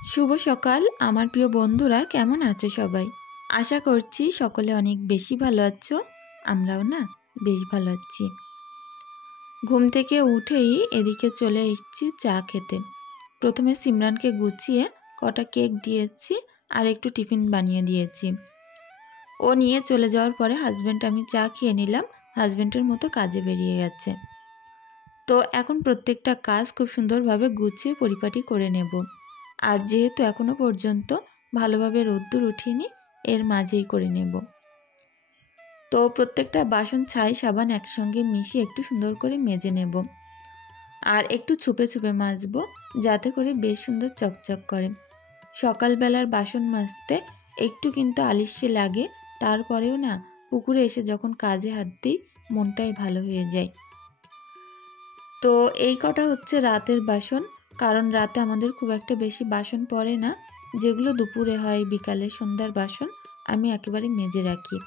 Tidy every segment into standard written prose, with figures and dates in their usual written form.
শুভ সকাল আমার প্রিয় বন্ধুরা, কেমন আছো সবাই? আশা করছি সকলে অনেক বেশি ভালো আছো। আমরাও না বেশ ভালো আছি। ঘুম থেকে উঠেই এদিকে চলে এসেছি চা খেতে। প্রথমে সিমরানকে গুছিয়ে কটা কেক দিয়েছি আর একটু টিফিন বানিয়ে দিয়েছি। ও নিয়ে চলে যাওয়ার পরে হাজব্যান্ড আমি চা খেয়ে নিলাম। হাজব্যান্ডের মতো কাজে বেরিয়ে গেছে। তো এখন প্রত্যেকটা কাজ খুব সুন্দরভাবে গুছিয়ে পরিপাটি করে নেব। আর যেহেতু এখনো পর্যন্ত ভালোভাবে রোদ্দুর উঠিনি, এর মাঝেই করে নেব। তো প্রত্যেকটা বাসন ছাই সাবান একসঙ্গে মিশিয়ে একটু সুন্দর করে মেজে নেব। আর একটু ছুপে ছুপে মাজবো, যাতে করে বেশ সুন্দর চকচক করে। সকালবেলার বাসন মাজতে একটু কিন্তু আলিস্যে লাগে, তারপরেও না পুকুরে এসে যখন কাজে হাত দিই মনটাই ভালো হয়ে যায়। তো এই কটা হচ্ছে রাতের বাসন, কারণ রাতে আমাদের খুব একটা বেশি বাসন পড়ে না। যেগুলো দুপুরে হয়, বিকালে, সন্ধ্যার বাসন আমি একেবারে মেজে রাখি।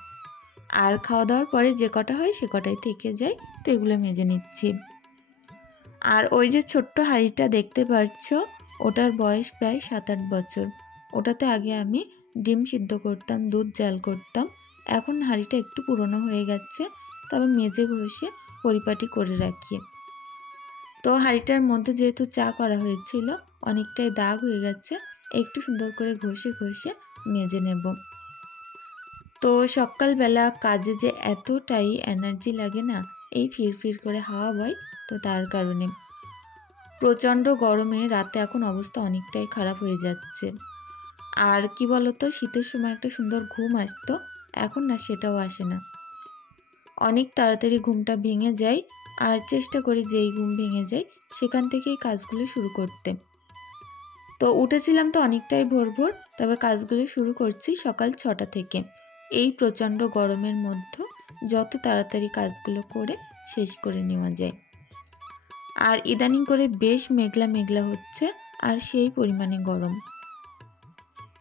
আর খাওয়া দাওয়ার পরে যে কটা হয় সে কটাই থেকে যায়, তো এগুলো মেজে নিচ্ছি। আর ওই যে ছোট্ট হাঁড়িটা দেখতে পাচ্ছ, ওটার বয়স প্রায় 7-8 বছর। ওটাতে আগে আমি ডিম সিদ্ধ করতাম, দুধ জাল করতাম। এখন হাঁড়িটা একটু পুরনো হয়ে গেছে, তবে মেজে ঘষে পরিপাটি করে রাখি। তো হাঁড়িটার মধ্যে যেহেতু চা করা হয়েছিল, অনেকটাই দাগ হয়ে গেছে, একটু সুন্দর করে ঘষে ঘষে মেজে নেব। তো সকালবেলা কাজে যে এতটাই এনার্জি লাগে না, এই ফিরফির করে হাওয়া বয়, তো তার কারণে। প্রচণ্ড গরমে রাতে এখন অবস্থা অনেকটাই খারাপ হয়ে যাচ্ছে। আর কি বলতো, শীতের সময় একটা সুন্দর ঘুম আসতো, এখন না সেটাও আসে না। অনেক তাড়াতাড়ি ঘুমটা ভেঙে যায়, আর চেষ্টা করি যেই ঘুম ভেঙে যায় সেখান থেকেই কাজগুলো শুরু করতে। তো উঠেছিলাম তো অনেকটাই ভোর ভোর, তবে কাজগুলো শুরু করছি সকাল 6টা থেকে। এই প্রচণ্ড গরমের মধ্যে যত তাড়াতাড়ি কাজগুলো করে শেষ করে নেওয়া যায়। আর ইদানিং করে বেশ মেঘলা মেঘলা হচ্ছে, আর সেই পরিমাণে গরম।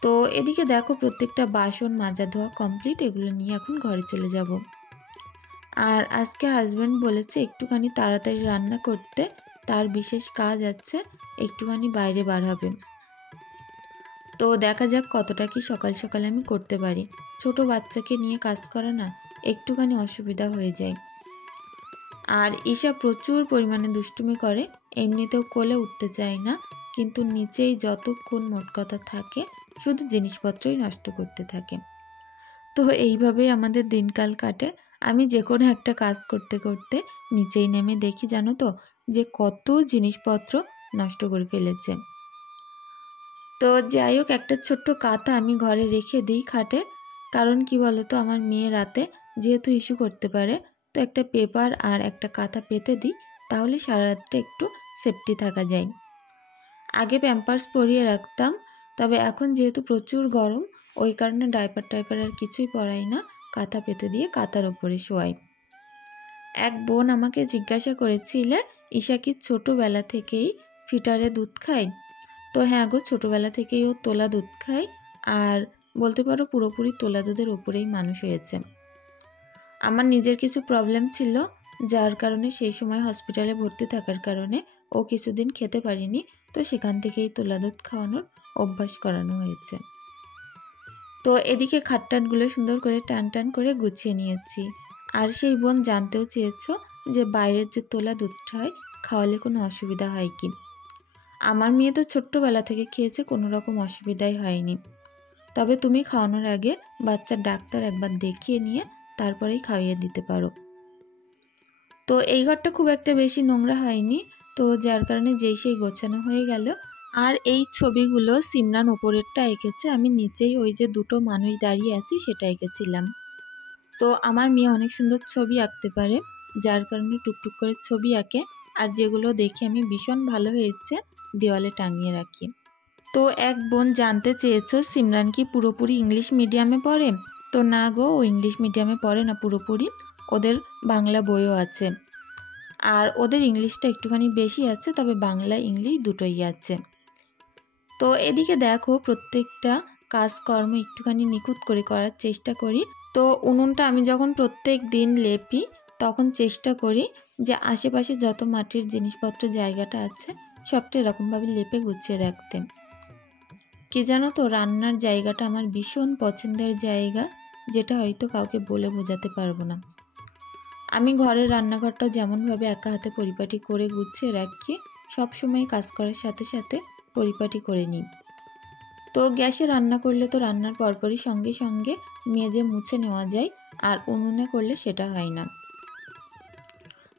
তো এদিকে দেখো প্রত্যেকটা বাসন মাজা ধোয়া কমপ্লিট, এগুলো নিয়ে এখন ঘরে চলে যাব। আর আজকে হাজব্যান্ড বলেছে একটুখানি তাড়াতাড়ি রান্না করতে, তার বিশেষ কাজ আছে, একটুখানি বাইরে বার হবে। তো দেখা যাক কতটা কি সকাল সকাল আমি করতে পারি। ছোট বাচ্চাকে নিয়ে কাজ করা না একটুখানি অসুবিধা হয়ে যায়। আর ঈশা প্রচুর পরিমাণে দুষ্টুমি করে, এমনিতেও কোলে উঠতে চায় না, কিন্তু নিচেই যতক্ষণ মোট কথা থাকে শুধু জিনিসপত্রই নষ্ট করতে থাকে। তো এইভাবেই আমাদের দিনকাল কাটে। আমি যে কোনো একটা কাজ করতে করতে নিচেই নেমে দেখি, জানো তো, যে কত জিনিসপত্র নষ্ট করে ফেলেছে। তো যাই হোক, একটা ছোট্ট কাঁথা আমি ঘরে রেখে দিই খাটে, কারণ কি বলতো, আমার মেয়ে রাতে যেহেতু ইস্যু করতে পারে, তো একটা পেপার আর একটা কাঁথা পেতে দিই, তাহলে সারা রাতটা একটু সেফটি থাকা যায়। আগে প্যাম্পার্স পরিয়ে রাখতাম, তবে এখন যেহেতু প্রচুর গরম, ওই কারণে ডাইপার টাইপার আর কিছুই পরাই না, কাঁথা পেতে দিয়ে কাঁথার ওপরে শোয়াই। এক বোন আমাকে জিজ্ঞাসা করেছিলে, ঈশা কি ছোটোবেলা থেকেই ফিটারে দুধ খায়? তো হ্যাঁ গো, ছোটোবেলা থেকেই ও তোলা দুধ খায়, আর বলতে পারো পুরোপুরি তোলা দুধের ওপরেই মানুষ হয়েছে। আমার নিজের কিছু প্রবলেম ছিল, যার কারণে সেই সময় হসপিটালে ভর্তি থাকার কারণে ও কিছুদিন খেতে পারিনি, তো সেখান থেকেই তোলা দুধ খাওয়ানোর অভ্যাস করানো হয়েছে। তো এদিকে খাটটাটগুলো সুন্দর করে টান টান করে গুছিয়ে নিয়েছি। আর সেই বোন জানতেও চেয়েছ যে বাইরের যে তোলা দুধটা হয় খাওয়ালে কোনো অসুবিধা হয় কি। আমার মেয়ে তো ছোট্টবেলা থেকে খেয়েছে, কোনো রকম অসুবিধাই হয়নি। তবে তুমি খাওয়ানোর আগে বাচ্চার ডাক্তার একবার দেখিয়ে নিয়ে তারপরেই খাইয়ে দিতে পারো। তো এই ঘরটা খুব একটা বেশি নোংরা হয়নি, তো যার কারণে যেই সেই গোছানো হয়ে গেল। আর এই ছবিগুলো সিমরান ওপরেরটা এঁকেছে, আমি নিচেই ওই যে দুটো মানুষ দাঁড়িয়ে আছি সেটা এঁকেছিলাম। তো আমার মেয়ে অনেক সুন্দর ছবি আঁকতে পারে, যার কারণে টুকটুক করে ছবি আঁকে, আর যেগুলো দেখে আমি ভীষণ ভালো হয়েছে দেওয়ালে টাঙিয়ে রাখি। তো এক বোন জানতে চেয়েছো সিমরান কি পুরোপুরি ইংলিশ মিডিয়ামে পড়ে? তো না গো, ও ইংলিশ মিডিয়ামে পড়ে না পুরোপুরি, ওদের বাংলা বইও আছে। আর ওদের ইংলিশটা একটুখানি বেশি আছে, তবে বাংলা ইংলিশ দুটোই আছে। তো এদিকে দেখো প্রত্যেকটা কাজকর্ম একটুখানি নিখুঁত করে করার চেষ্টা করি। তো উনুনটা আমি যখন প্রত্যেক দিন লেপি, তখন চেষ্টা করি যে আশেপাশে যত মাটির জিনিসপত্র জায়গাটা আছে সবটা এরকমভাবে লেপে গুছিয়ে রাখতে। কি জানো তো, রান্নার জায়গাটা আমার ভীষণ পছন্দের জায়গা, যেটা হয়তো কাউকে বলে বোঝাতে পারবো না। আমি ঘরের রান্নাঘরটাও যেমনভাবে একা হাতে পরিপাটি করে গুছিয়ে রাখি, সবসময় কাজ করার সাথে সাথে পরিপাটি করে নিই। তো গ্যাসে রান্না করলে তো রান্নার পরপরই সঙ্গে সঙ্গে মেজে মুছে নেওয়া যায়, আর উনুনে করলে সেটা হয় না,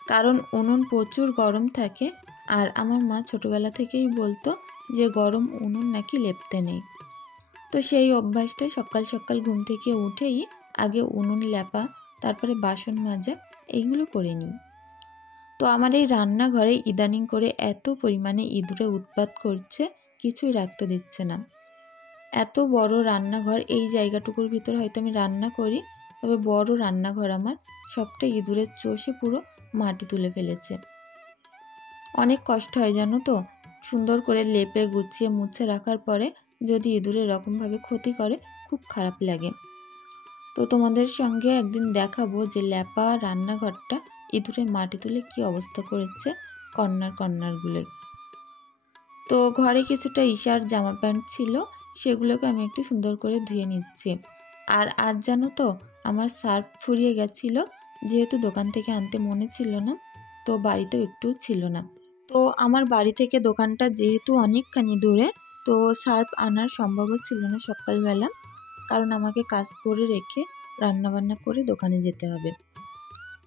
কারণ উনুন প্রচুর গরম থাকে। আর আমার মা ছোটোবেলা থেকেই বলতো যে গরম উনুন নাকি লেপতে নেই। তো সেই অভ্যাসটাই সকাল সকাল ঘুম থেকে উঠেই আগে উনুন লেপা, তারপরে বাসন মাজা, এইগুলো করে নিই। তো আমার এই রান্নাঘরে ইদানিং করে এত পরিমাণে ইঁদুরে উৎপাত করছে, কিছুই রাখতে দিচ্ছে না। এত বড় রান্নাঘর, এই জায়গাটুকুর ভিতরে হয়তো আমি রান্না করি, তবে বড় রান্নাঘর আমার, সবটা ইঁদুরের চষে পুরো মাটি তুলে ফেলেছে। অনেক কষ্ট হয় জানো তো, সুন্দর করে লেপে গুছিয়ে মুছে রাখার পরে যদি ইঁদুরে এরকমভাবে ক্ষতি করে, খুব খারাপ লাগে। তো তোমাদের সঙ্গে একদিন দেখাবো যে লেপা রান্নাঘরটা ইঁদুরে মাটি তুলে কি অবস্থা করেছে কর্নারগুলো। তো ঘরে কিছুটা ঈশার জামা প্যান্ট ছিল, সেগুলোকে আমি একটু সুন্দর করে ধুয়ে নিচ্ছি। আর আজ জানো তো, আমার সার্ফ ফুরিয়ে গেছিলো, যেহেতু দোকান থেকে আনতে মনে ছিল না, তো বাড়িতেও একটু ছিল না। তো আমার বাড়ি থেকে দোকানটা যেহেতু অনেকখানি দূরে, তো সার্ফ আনার সম্ভবও ছিল না সকালবেলা, কারণ আমাকে কাজ করে রেখে রান্নাবান্না করে দোকানে যেতে হবে।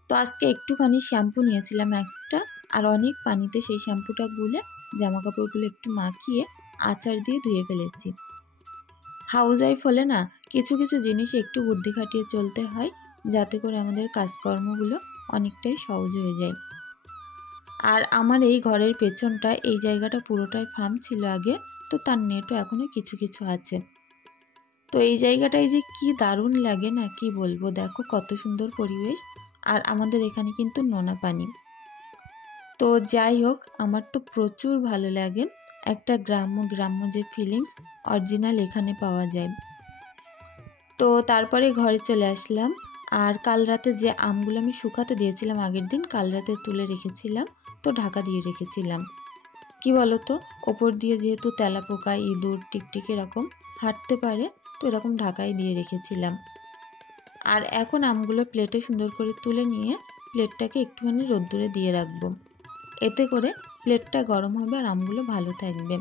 তো আজকে একটুখানি শ্যাম্পু নিয়েছিলাম একটা, আর অনেক পানিতে সেই শ্যাম্পুটা গুলে জামা কাপড়গুলো একটু মাখিয়ে আচার দিয়ে ধুয়ে ফেলেছি। হাউস ওয়াইফ হলে না কিছু কিছু জিনিস একটু বুদ্ধি খাটিয়ে চলতে হয়, যাতে করে আমাদের কাজকর্মগুলো অনেকটাই সহজ হয়ে যায়। আর আমার এই ঘরের পেছনটা, এই জায়গাটা পুরোটাই ফার্ম ছিল আগে, তো তার নেটও এখনও কিছু কিছু আছে। তো এই জায়গাটায় যে কি দারুণ লাগে না, কি বলবো, দেখো কত সুন্দর পরিবেশ। আর আমাদের এখানে কিন্তু নোনা পানি। তো যাই হোক, আমার তো প্রচুর ভালো লাগে, একটা গ্রাম্য যে ফিলিংস অরিজিনাল এখানে পাওয়া যায়। তো তারপরে ঘরে চলে আসলাম। আর কাল রাতে যে আমগুলো আমি শুকাতে দিয়েছিলাম আগের দিন, কাল রাতে তুলে রেখেছিলাম, তো ঢাকা দিয়ে রেখেছিলাম। কি বলতো, ওপর দিয়ে যেহেতু তেলাপোকা, ইঁদুর, টিকটিকি এরকম হাঁটতে পারে, তো এরকম ঢাকায় দিয়ে রেখেছিলাম। আর এখন আমগুলো প্লেটে সুন্দর করে তুলে নিয়ে প্লেটটাকে একটুখানি রোদ্দুরে দিয়ে রাখবো, এতে করে প্লেটটা গরম হবে আর আমগুলো ভালো থাকবে।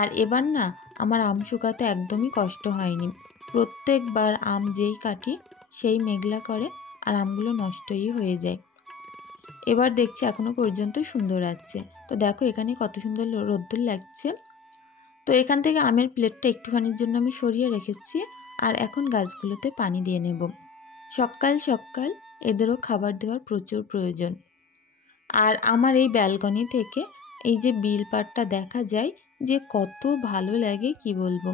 আর এবার না আমার আম শুকাতে একদমই কষ্ট হয়নি। প্রত্যেকবার আম যেই কাটি সেই মেঘলা করে আর আমগুলো নষ্টই হয়ে যায়। এবার দেখছি এখনও পর্যন্ত সুন্দর আছে। তো দেখো এখানে কত সুন্দর রোদ্দুর লাগছে। তো এখান থেকে আমের প্লেটটা একটুখানির জন্য আমি সরিয়ে রেখেছি, আর এখন গাছগুলোতে পানি দিয়ে নেব। সকাল সকাল এদেরও খাবার দেওয়ার প্রচুর প্রয়োজন। আর আমার এই ব্যালকনি থেকে এই যে বিল পাড়টা দেখা যায়, যে কত ভালো লাগে কি বলবো।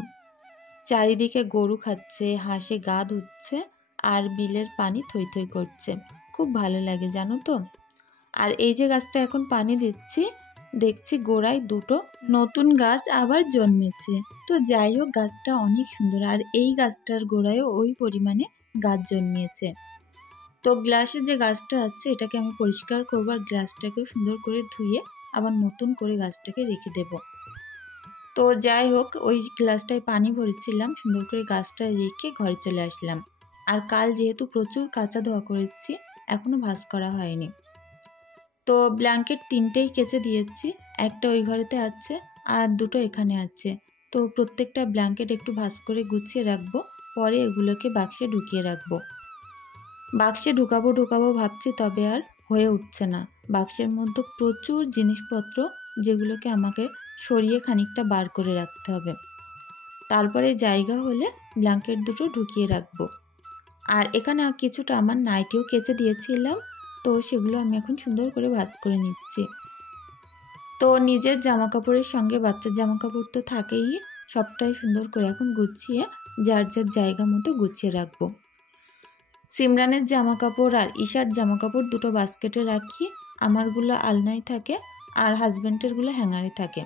চারিদিকে গরু খাচ্ছে, হাঁসে গা ধুচ্ছে, আর বিলের পানি থই থই করছে, খুব ভালো লাগে জানো তো। আর এই যে গাছটা এখন পানি দিচ্ছি, দেখছি গোড়ায় দুটো নতুন গাছ আবার জন্মেছে। তো যাই হোক, গাছটা অনেক সুন্দর, আর এই গাছটার গোড়ায়ও ওই পরিমাণে গাছ জন্মিয়েছে। তো গ্লাসে যে গাছটা আছে এটাকে আমি পরিষ্কার করবো, আর গ্লাসটাকেও সুন্দর করে ধুয়ে আবার নতুন করে গাছটাকে রেখে দেব। তো যাই হোক, ওই গ্লাসটায় পানি ভরেছিলাম, সুন্দর করে গাছটা রেখে ঘরে চলে আসলাম। আর কাল যেহেতু প্রচুর কাঁচা ধোয়া করেছি, এখনও ভাঁজ করা হয়নি। তো ব্ল্যাঙ্কেট 3টেই কেচে দিয়েছি, একটা ওই ঘরেতে আছে আর 2টো এখানে আছে। তো প্রত্যেকটা ব্ল্যাঙ্কেট একটু ভাঁজ করে গুছিয়ে রাখবো, পরে এগুলোকে বাক্সে ঢুকিয়ে রাখবো। বাক্সে ঢুকাবো ভাবছি, তবে আর হয়ে উঠছে না। বাক্সের মধ্যে প্রচুর জিনিসপত্র, যেগুলোকে আমাকে সরিয়ে খানিকটা বার করে রাখতে হবে। তারপরে জায়গা হলে ব্ল্যাঙ্কেট দুটো ঢুকিয়ে রাখবো। আর এখানে কিছুটা আমার নাইটিও কেচে দিয়েছিলাম, তো সেগুলো আমি এখন সুন্দর করে ভাঁজ করে নিচ্ছি। তো নিজের জামা কাপড়ের সঙ্গে বাচ্চার জামা কাপড় তো থাকেই, সবটাই সুন্দর করে এখন গুছিয়ে যার যার জায়গা মতো গুছিয়ে রাখবো। সিমরানের জামা কাপড় আর ঈশার জামা কাপড় দুটো বাস্কেটে রাখি, আমারগুলো আলনায় থাকে আর হাজব্যান্ডেরগুলো হ্যাঙ্গারে থাকে।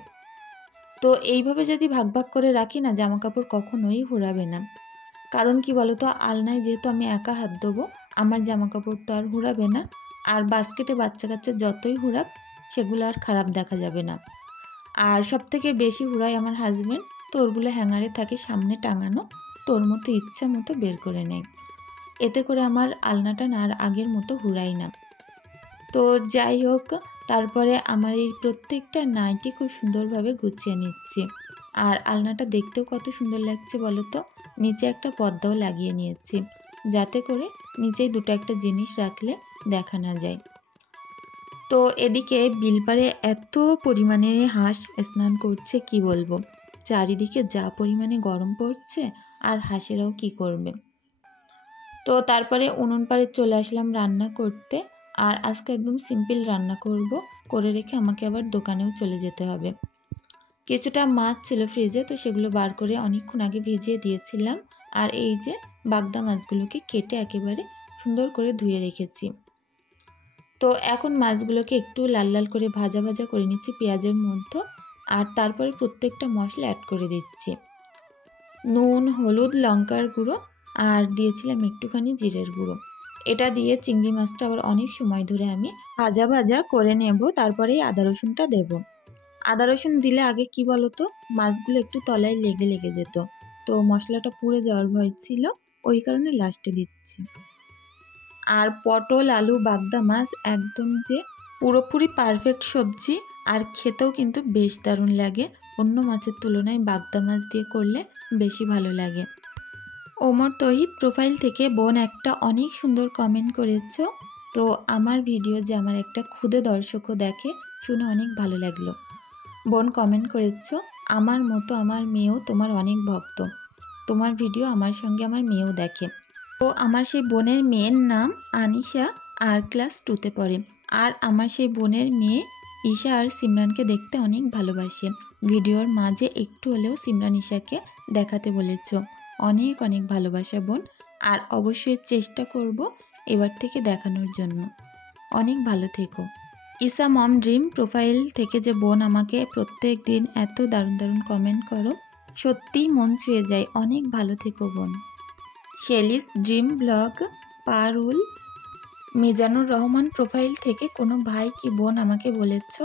তো এইভাবে যদি ভাগ ভাগ করে রাখি না, জামা কাপড় কখনোই হুড়াবে না। কারণ কি বলতো, আলনায় যেহেতু আমি একা হাত দেবো, আমার জামা কাপড় তো আর হুড়াবে না, আর বাস্কেটে বাচ্চা কাচ্চা যতই হুড়াক সেগুলো আর খারাপ দেখা যাবে না। আর সবথেকে বেশি হুড়ায় আমার হাজব্যান্ড, তো ওরগুলো হ্যাঙ্গারে থাকে সামনে টাঙানো, তোর মতো ইচ্ছা মতো বের করে নেয়। এতে করে আমার আলনাটা না আর আগের মতো হুড়াই না। তো যাই হোক, তারপরে আমার এই প্রত্যেকটা নাইটি খুব সুন্দরভাবে গুছিয়ে নিচ্ছি। আর আলনাটা দেখতেও কত সুন্দর লাগছে বলো তো। নিচে একটা পর্দাও লাগিয়ে নিয়েছি, যাতে করে নিচেই দুটো একটা জিনিস রাখলে দেখা না যায়। তো এদিকে বিলপাড়ে এত পরিমাণে হাঁস স্নান করছে কি বলবো, চারিদিকে যা পরিমাণে গরম পড়ছে, আর হাঁসেরাও কি করবে। তো তারপরে উনুন পাড়ে চলে আসলাম রান্না করতে। আর আজকে একদম সিম্পল রান্না করব, করে রেখে আমাকে আবার দোকানেও চলে যেতে হবে। কিছুটা মাছ ছিল ফ্রিজে, তো সেগুলো বার করে অনেকক্ষণ আগে ভিজিয়ে দিয়েছিলাম। আর এই যে বাগদা মাছগুলোকে কেটে একেবারে সুন্দর করে ধুয়ে রেখেছি। তো এখন মাছগুলোকে একটু লাল লাল করে ভাজা ভাজা করে নিচ্ছি পেঁয়াজের মধ্যে। আর তারপরে প্রত্যেকটা মশলা অ্যাড করে দিচ্ছি। নুন, হলুদ, লঙ্কার গুঁড়ো, আর দিয়েছিলাম একটুখানি জিরের গুঁড়ো। এটা দিয়ে চিংড়ি মাছটা আবার অনেক সময় ধরে আমি ভাজা ভাজা করে নেব। তারপরেই আদা রসুনটা দেব। আদা রসুন দিলে আগে কি বলতো, মাছগুলো একটু তলায় লেগে যেত, তো মশলাটা পুড়ে যাওয়ার ভয় ছিল, ওই কারণে লাস্টে দিচ্ছি। আর পটল, আলু, বাগদা মাছ একদম যে পুরোপুরি পারফেক্ট সবজি, আর খেতেও কিন্তু বেশ দারুণ লাগে। অন্য মাছের তুলনায় বাগদা মাছ দিয়ে করলে বেশি ভালো লাগে। ওমর তহিদ প্রোফাইল থেকে বোন একটা অনেক সুন্দর কমেন্ট করেছো। তো আমার ভিডিও যে আমার একটা ক্ষুদে দর্শকও দেখে, শুনে অনেক ভালো লাগলো। বোন কমেন্ট করেছো, আমার মতো আমার মেয়েও তোমার অনেক ভক্ত, তোমার ভিডিও আমার সঙ্গে আমার মেয়েও দেখে। তো আমার সেই বোনের মেয়ের নাম আনিশা, আর ক্লাস 2তে পড়ে। আর আমার সেই বোনের মেয়ে ঈশা আর সিমরানকে দেখতে অনেক ভালোবাসে। ভিডিওর মাঝে একটু হলেও সিমরান ঈশাকে দেখাতে বলেছ। অনেক অনেক ভালোবাসা বোন, আর অবশ্যই চেষ্টা করব এবার থেকে দেখানোর জন্য। অনেক ভালো থেকো। ঈশা মম ড্রিম প্রোফাইল থেকে যে বোন আমাকে প্রত্যেক দিন এত দারুণ দারুণ কমেন্ট করো, সত্যিই মন ছুঁয়ে যায়। অনেক ভালো থেকো বোন। শেলিস ড্রিম ব্লগ, পারুল, মিজানুর রহমান প্রোফাইল থেকে কোনো ভাই কি বোন আমাকে বলেছ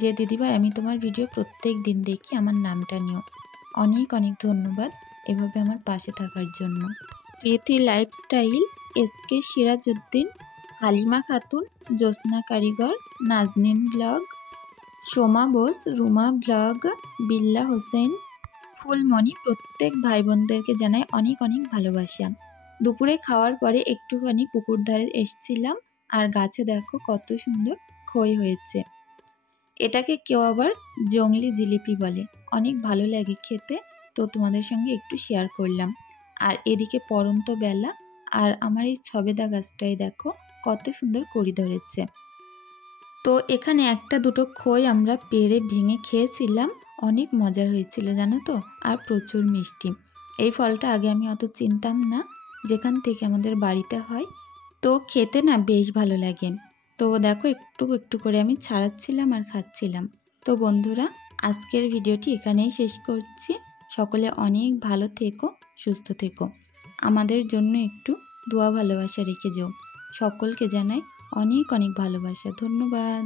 যে দিদিভাই আমি তোমার ভিডিও প্রত্যেক দিন দেখি, আমার নামটা নিও। অনেক অনেক ধন্যবাদ এভাবে আমার পাশে থাকার জন্য। প্রীতি লাইফস্টাইল, এসকে সিরাজউদ্দিন, হালিমা খাতুন, জ্যোৎস্না কারিগর, নাজনীন ব্লগ, সোমা বোস, রুমা ব্লগ, বিল্লা হোসেন, ফুলমণি, প্রত্যেক ভাই বোনদেরকে জানাই অনেক অনেক ভালোবাসা। দুপুরে খাওয়ার পরে একটুখানি পুকুর ধারে এসেছিলাম, আর গাছে দেখো কত সুন্দর খই হয়েছে। এটাকে কেউ আবার জংলি জিলিপি বলে, অনেক ভালো লাগে খেতে, তো তোমাদের সঙ্গে একটু শেয়ার করলাম। আর এদিকে পড়ন্ত বেলা, আর আমার এই ছবেদা গাছটাই দেখো কত সুন্দর কড়ি ধরেছে। তো এখানে একটা দুটো খই আমরা পেড়ে ভেঙে খেয়েছিলাম, অনেক মজার হয়েছিল জানো তো, আর প্রচুর মিষ্টি। এই ফলটা আগে আমি অত চিনতাম না, যেখান থেকে আমাদের বাড়িতে হয়, তো খেতে না বেশ ভালো লাগে। তো দেখো একটু একটু করে আমি ছাড়াচ্ছিলাম আর খাচ্ছিলাম। তো বন্ধুরা, আজকের ভিডিওটি এখানেই শেষ করছি। সকলে অনেক ভালো থেকো, সুস্থ থেকো। আমাদের জন্য একটু দোয়া ভালোবাসা রেখে যেও। সকলকে জানাই অনেক অনেক ভালোবাসা। ধন্যবাদ।